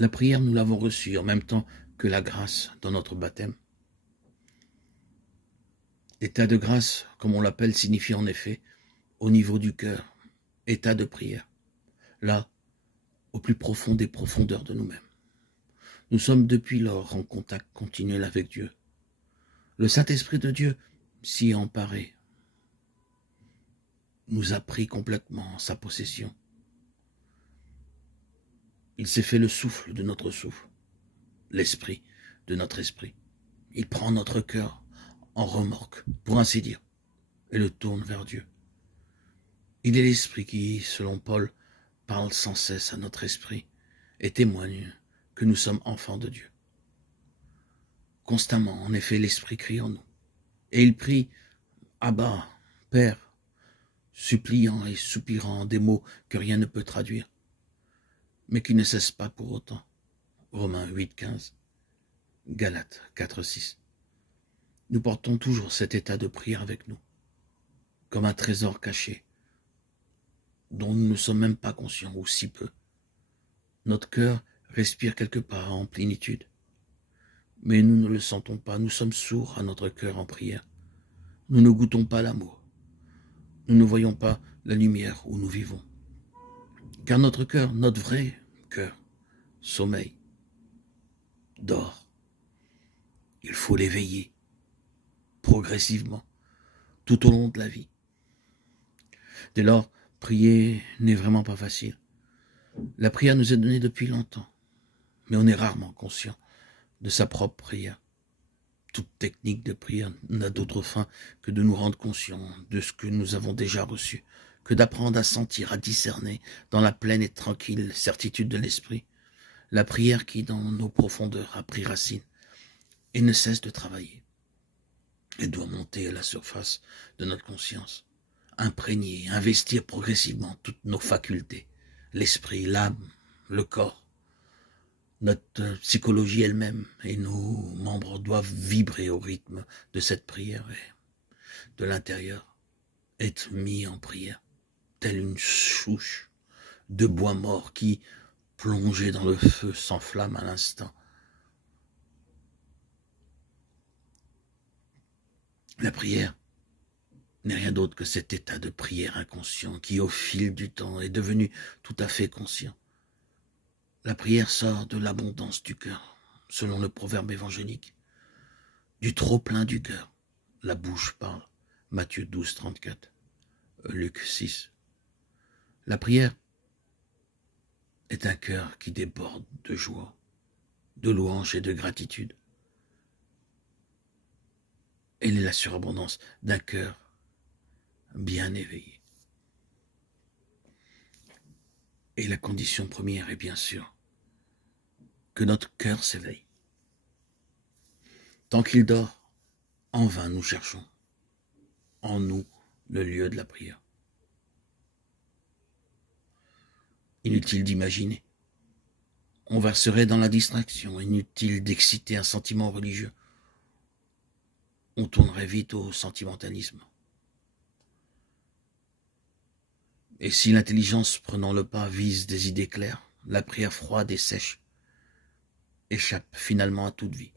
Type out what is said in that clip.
La prière, nous l'avons reçue en même temps que la grâce dans notre baptême. État de grâce, comme on l'appelle, signifie en effet, au niveau du cœur, état de prière, là, au plus profond des profondeurs de nous-mêmes. Nous sommes depuis lors en contact continuel avec Dieu. Le Saint-Esprit de Dieu s'y est emparé, nous a pris complètement en sa possession. Il s'est fait le souffle de notre souffle, l'esprit de notre esprit. Il prend notre cœur en remorque, pour ainsi dire, et le tourne vers Dieu. Il est l'esprit qui, selon Paul, parle sans cesse à notre esprit et témoigne que nous sommes enfants de Dieu. Constamment, en effet, l'esprit crie en nous. Et il prie, Abba, Père, suppliant et soupirant des mots que rien ne peut traduire, mais qui ne cessent pas pour autant. Romains 8, 15, Galates 4, 6. Nous portons toujours cet état de prière avec nous, comme un trésor caché, dont nous ne sommes même pas conscients, ou si peu. Notre cœur respire quelque part en plénitude, mais nous ne le sentons pas, nous sommes sourds à notre cœur en prière. Nous ne goûtons pas l'amour, nous ne voyons pas la lumière où nous vivons. Car notre cœur, notre vrai cœur, sommeille, dort. Il faut l'éveiller, progressivement, tout au long de la vie. Dès lors, prier n'est vraiment pas facile. La prière nous est donnée depuis longtemps, mais on est rarement conscient de sa propre prière. Toute technique de prière n'a d'autre fin que de nous rendre conscients de ce que nous avons déjà reçu, que d'apprendre à sentir, à discerner, dans la pleine et tranquille certitude de l'esprit, la prière qui, dans nos profondeurs, a pris racine et ne cesse de travailler. Elle doit monter à la surface de notre conscience, imprégner, investir progressivement toutes nos facultés, l'esprit, l'âme, le corps. Notre psychologie elle-même et nos membres doivent vibrer au rythme de cette prière et de l'intérieur, être mis en prière, telle une souche de bois mort qui, plongée dans le feu, s'enflamme à l'instant. La prière n'est rien d'autre que cet état de prière inconscient qui, au fil du temps, est devenu tout à fait conscient. La prière sort de l'abondance du cœur, selon le proverbe évangélique. Du trop-plein du cœur, la bouche parle. Matthieu 12, 34, Luc 6. La prière est un cœur qui déborde de joie, de louange et de gratitude. Elle est la surabondance d'un cœur bien éveillé. Et la condition première est bien sûr que notre cœur s'éveille. Tant qu'il dort, en vain nous cherchons en nous le lieu de la prière. Inutile d'imaginer. On verserait dans la distraction, inutile d'exciter un sentiment religieux. On tournerait vite au sentimentalisme. Et si l'intelligence prenant le pas vise des idées claires, la prière froide et sèche échappe finalement à toute vie.